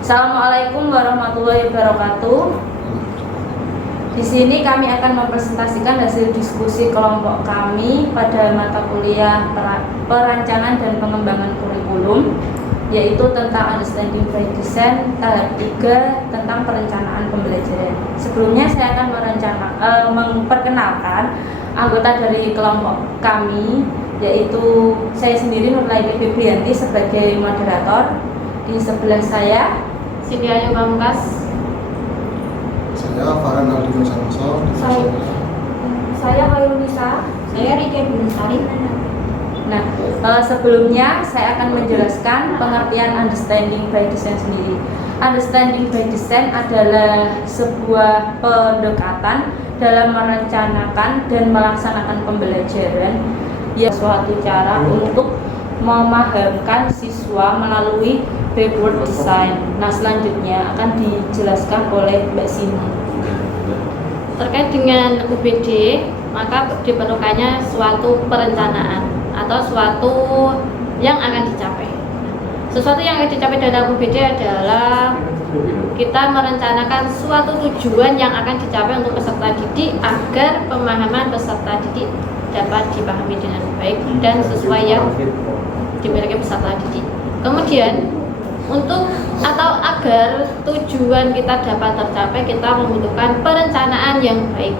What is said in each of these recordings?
Assalamualaikum warahmatullahi wabarakatuh. Di sini kami akan mempresentasikan hasil diskusi kelompok kami pada mata kuliah perancangan dan pengembangan kurikulum, yaitu tentang Understanding by Design tahap 3 tentang perencanaan pembelajaran. Sebelumnya saya akan memperkenalkan anggota dari kelompok kami, yaitu saya sendiri Nurlaini Febrianti sebagai moderator. Di sebelah saya Siti Ayu Pamungkas. Saya Farhan Aldino Sanoso. Saya Khairul Nisa. Saya Rike Bunstari. Nah, sebelumnya saya akan menjelaskan pengertian Understanding by Design sendiri. Understanding by Design adalah sebuah pendekatan dalam merencanakan dan melaksanakan pembelajaran yang suatu cara untuk memahamkan siswa melalui backward design. Nah, selanjutnya akan dijelaskan oleh Mbak Sini. Terkait dengan UBD, maka diperlukannya suatu perencanaan atau suatu yang akan dicapai. Sesuatu yang akan dicapai dalam UBD adalah kita merencanakan suatu tujuan yang akan dicapai untuk peserta didik agar pemahaman peserta didik dapat dipahami dengan baik dan sesuai yang dimiliki peserta didik. Kemudian untuk atau agar tujuan kita dapat tercapai, kita membutuhkan perencanaan yang baik.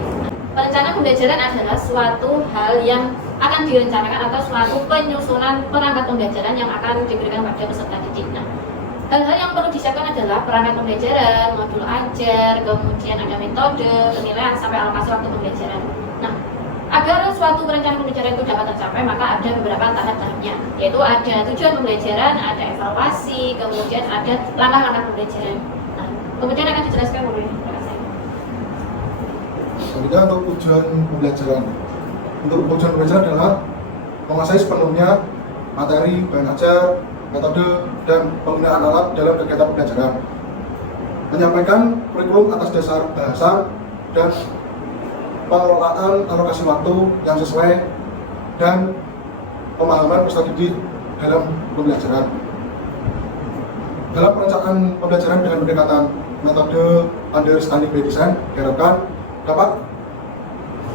Perencanaan pembelajaran adalah suatu hal yang akan direncanakan atau suatu penyusunan perangkat pembelajaran yang akan diberikan pada peserta didik. Nah, hal-hal yang perlu disiapkan adalah perangkat pembelajaran, modul ajar, kemudian ada metode, penilaian, sampai alokasi waktu pembelajaran. Nah, agar suatu perencanaan pembelajaran itu dapat tercapai, maka ada beberapa tahap-tahapnya, yaitu ada tujuan pembelajaran, ada evaluasi, kemudian ada langkah-langkah pembelajaran. Nah, kemudian akan dijelaskan oleh rekan saya. Selanjutnya untuk tujuan pembelajaran. Untuk tujuan pembelajaran adalah menguasai sepenuhnya materi, bahan ajar, metode, dan penggunaan alat dalam kegiatan pembelajaran. Menyampaikan kurikulum atas dasar bahasa dan pengelolaan alokasi waktu yang sesuai dan pemahaman peserta didik dalam pembelajaran. Dalam perencanaan pembelajaran dengan pendekatan metode Understanding by Design diharapkan dapat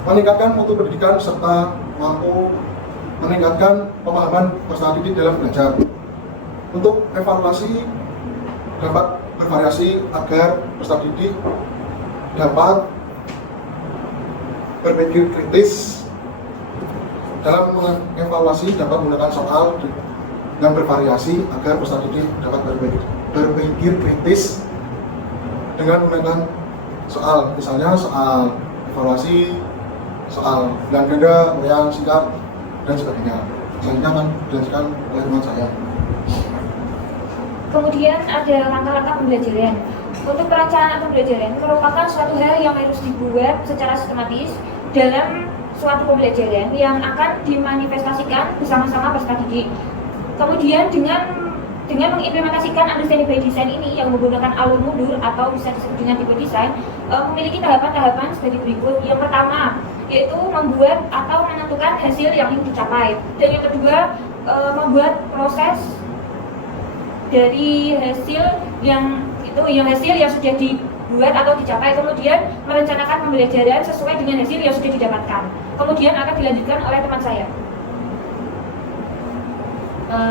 meningkatkan mutu pendidikan serta mampu meningkatkan pemahaman peserta didik dalam belajar. Untuk evaluasi dapat bervariasi agar peserta didik dapat berpikir kritis. Dalam mengevaluasi dapat menggunakan soal yang bervariasi agar peserta didik dapat berpikir kritis dengan menggunakan soal, misalnya soal evaluasi, soal dan ganda, yang singkat, dan sebagainya. Selanjutnya akan dijelaskan oleh teman saya. Kemudian ada langkah-langkah pembelajaran. Untuk perencanaan pembelajaran merupakan suatu hal yang harus dibuat secara sistematis dalam suatu pembelajaran yang akan dimanifestasikan bersama-sama peserta didik. Kemudian dengan mengimplementasikan Understanding by Design ini yang menggunakan alur mundur atau bisa disebut dengan tipe desain, memiliki tahapan-tahapan sebagai berikut. Yang pertama yaitu membuat atau menentukan hasil yang ingin dicapai, dan yang kedua membuat proses dari hasil yang sudah dibuat atau dicapai, kemudian merencanakan pembelajaran sesuai dengan hasil yang sudah didapatkan. Kemudian akan dilanjutkan oleh teman saya.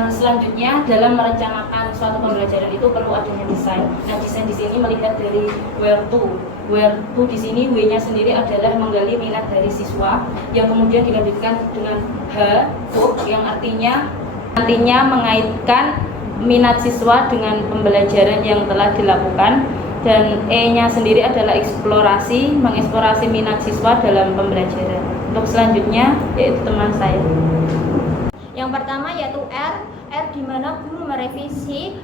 Selanjutnya, dalam merencanakan suatu pembelajaran itu perlu adanya desain. Nah, desain di sini melihat dari where to. Where to di sini W-nya sendiri adalah menggali minat dari siswa, yang kemudian dilanjutkan dengan H, hook, yang artinya mengaitkan minat siswa dengan pembelajaran yang telah dilakukan, dan E-nya sendiri adalah eksplorasi, mengeksplorasi minat siswa dalam pembelajaran. Untuk selanjutnya yaitu teman saya. Yang pertama yaitu R di mana guru merevisi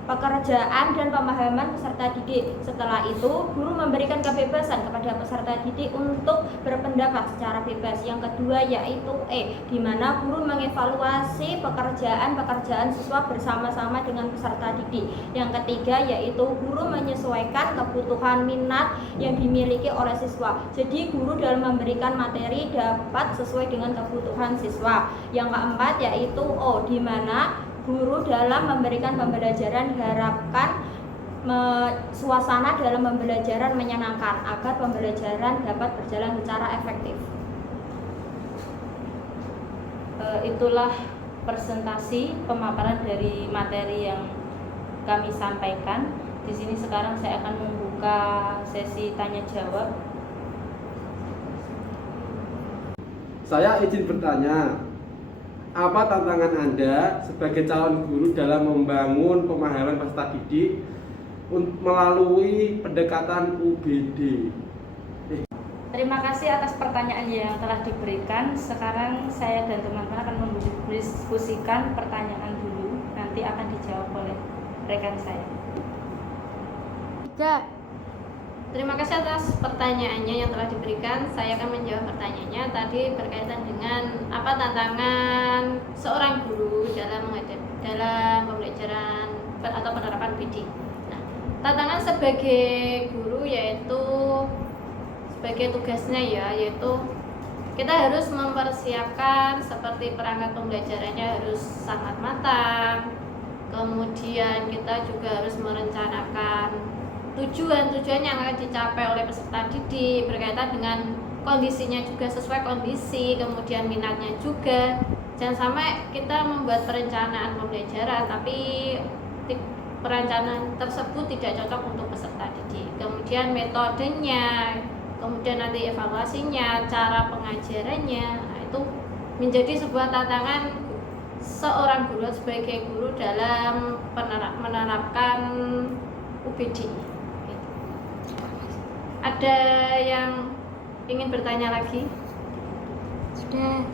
pekerjaan dan pemahaman peserta didik. Setelah itu, guru memberikan kebebasan kepada peserta didik untuk berpendapat secara bebas. Yang kedua yaitu E, di mana guru mengevaluasi pekerjaan siswa bersama-sama dengan peserta didik. Yang ketiga yaitu guru menyesuaikan kebutuhan minat yang dimiliki oleh siswa. Jadi guru dalam memberikan materi dapat sesuai dengan kebutuhan siswa. Yang keempat yaitu O, di mana guru dalam memberikan pembelajaran diharapkan suasana dalam pembelajaran menyenangkan agar pembelajaran dapat berjalan secara efektif. Itulah presentasi pemaparan dari materi yang kami sampaikan. Di sini sekarang saya akan membuka sesi tanya jawab. Saya izin bertanya, apa tantangan Anda sebagai calon guru dalam membangun pemahaman peserta didik melalui pendekatan UBD? Terima kasih atas pertanyaan yang telah diberikan. Sekarang saya dan teman-teman akan mendiskusikan pertanyaan dulu. Nanti akan dijawab oleh rekan saya. Terima kasih atas pertanyaannya yang telah diberikan. Saya akan menjawab pertanyaannya tadi berkaitan dengan apa tantangan seorang guru dalam pembelajaran atau penerapan PD. Nah, tantangan sebagai guru yaitu sebagai tugasnya yaitu kita harus mempersiapkan seperti perangkat pembelajarannya harus sangat matang. Kemudian kita juga harus merencanakan tujuan-tujuan yang akan dicapai oleh peserta didik berkaitan dengan kondisinya juga sesuai kondisi, kemudian minatnya juga. Jangan sampai kita membuat perencanaan pembelajaran tapi perencanaan tersebut tidak cocok untuk peserta didik. Kemudian metodenya, kemudian nanti evaluasinya, cara pengajarannya, nah, itu menjadi sebuah tantangan seorang guru sebagai guru dalam menerapkan UBD. Ada yang ingin bertanya lagi? Sudah.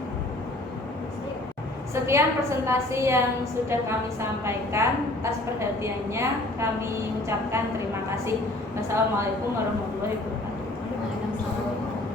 Sekian presentasi yang sudah kami sampaikan. Atas perhatiannya kami ucapkan terima kasih. Wassalamualaikum warahmatullahi wabarakatuh. Waalaikumsalam.